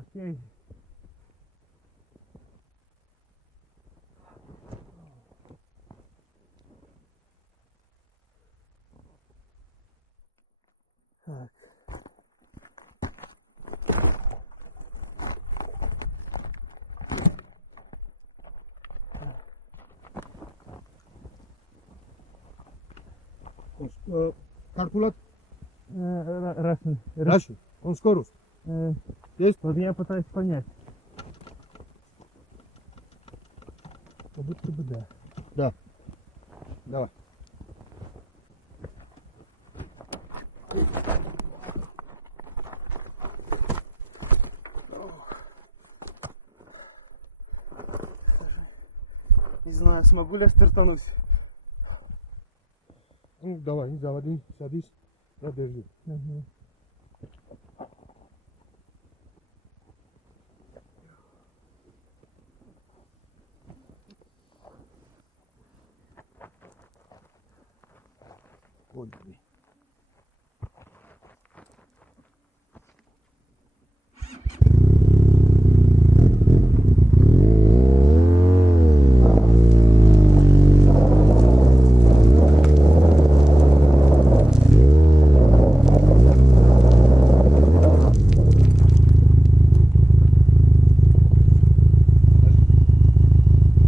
окей. Так. Карпулат? Russian. Russian. Он скорость. Есть? Вот я пытаюсь понять. Как будто бы да. Да. Давай. Не знаю, смогу ли я стартануть. Ну, давай, не заводи, садись. Да, держи. Угу. Ой,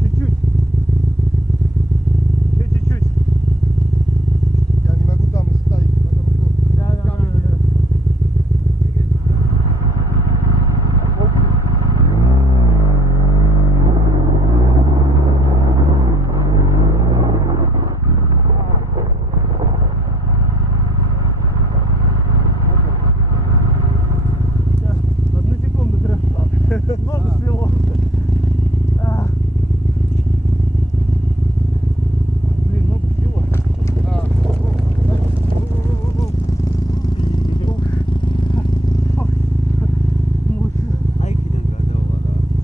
Чуть-чуть. Еще чуть-чуть. я не могу там ставить, потому что Да. Сейчас, одну секунду прям. Ногу свело. А. Блин, ногу свело.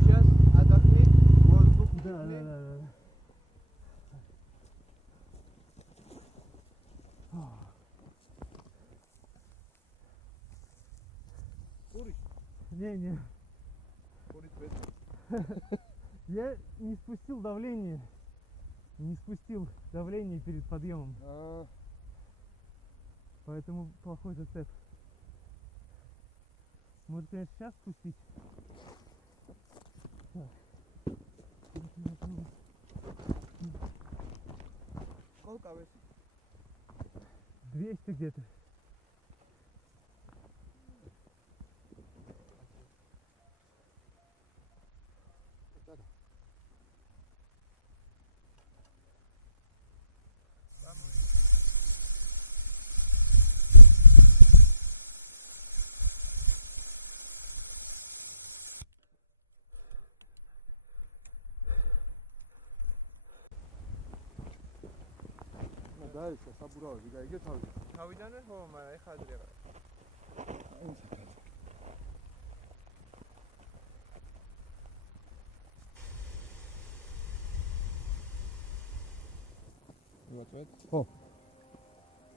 Сейчас отдохни, воздух Да. куришь? Не. Курить вредно. Я не спустил давление. Не спустил давление перед подъемом. Поэтому плохой зацеп. Может, конечно, сейчас спустить? Сколько весит? 200 где-то. Дальше, сабура, иди там. Havayacağını mı? Ay kadar. О,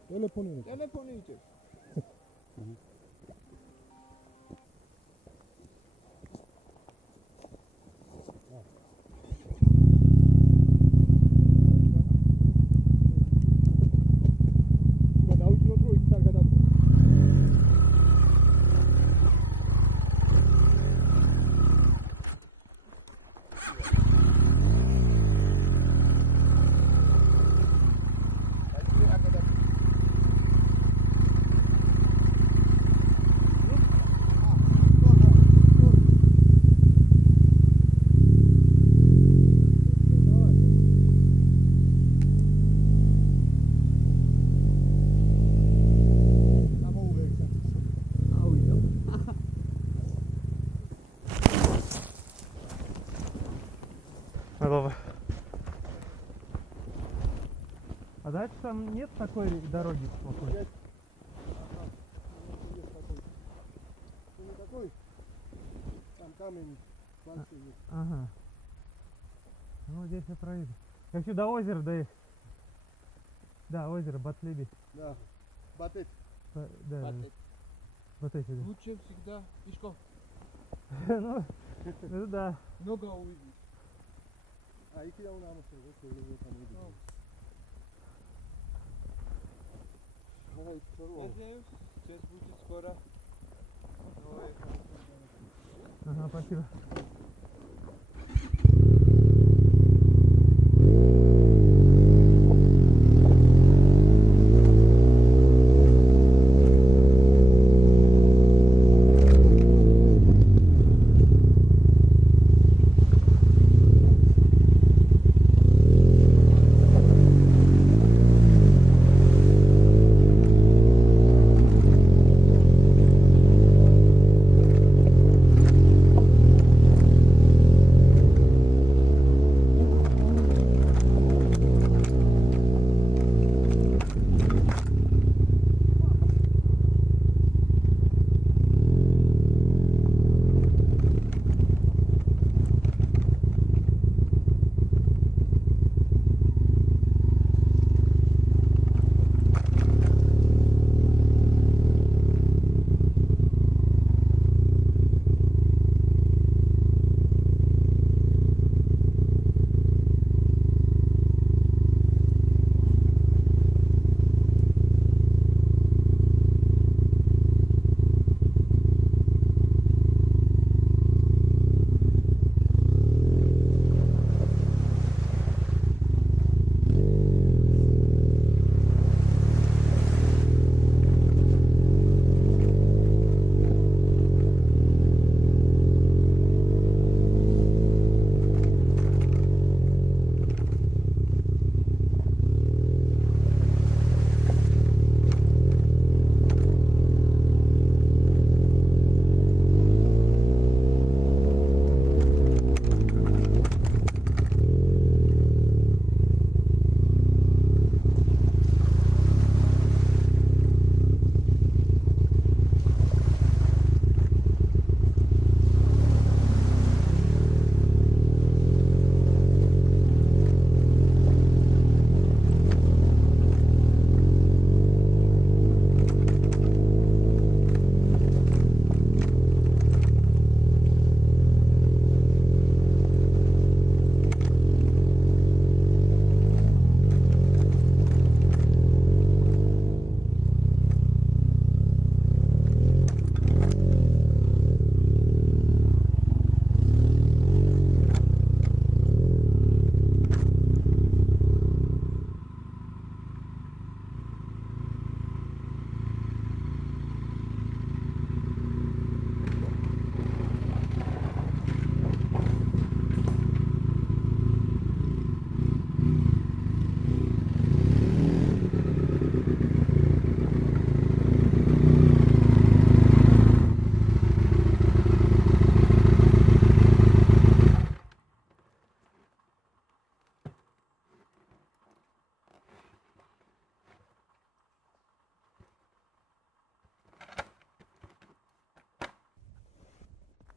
телефон. Telefonu yiyecek. Научил друг, так гадал. Готово. А дальше там нет такой дороги плохой? Есть. Есть такой. Не такой. Там камень большой есть. Ага. Ну, здесь я проеду. Я хочу до озера доехать. Да, озеро Батлеби. Да. Батет. Да. Батет. Вот эти, да. Лучше всегда пешком. Ну да. Много увидишь. А iki de onu almışlar. Bak öyle bir tanıydı. Tamam. Ага, здорово. Надеюсь, сейчас будет скоро новая картина. Ага, спасибо.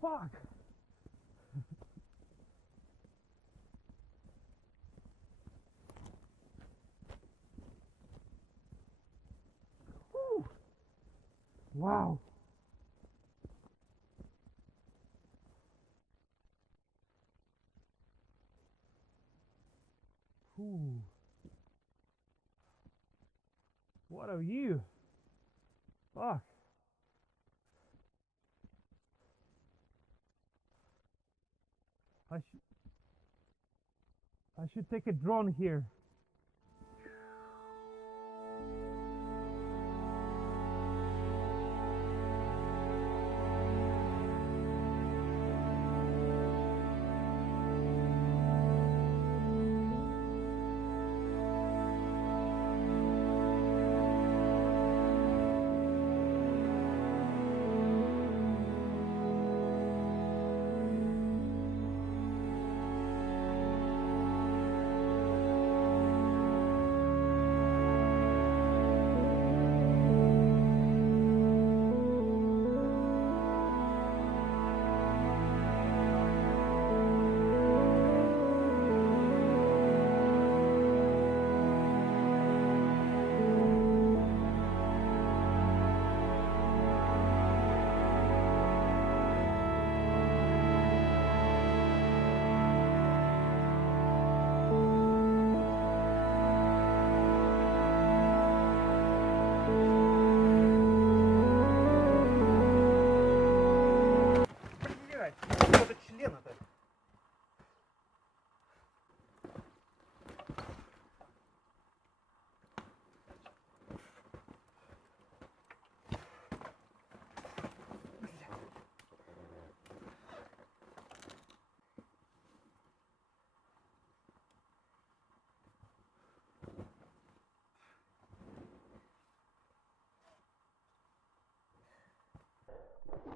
Fuck! Whew. Wow! Whew. What are you? Fuck! I should take a drone here.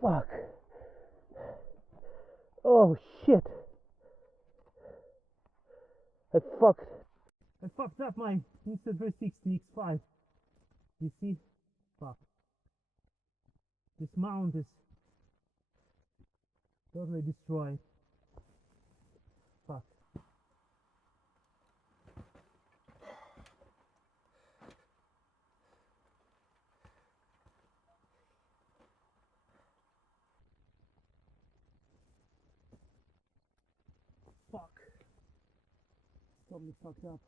Fuck. Oh shit. I fucked up my Insta360 X5. You see? Fuck. This mount is totally destroyed. Fuck. Fuck. Totally fucked up.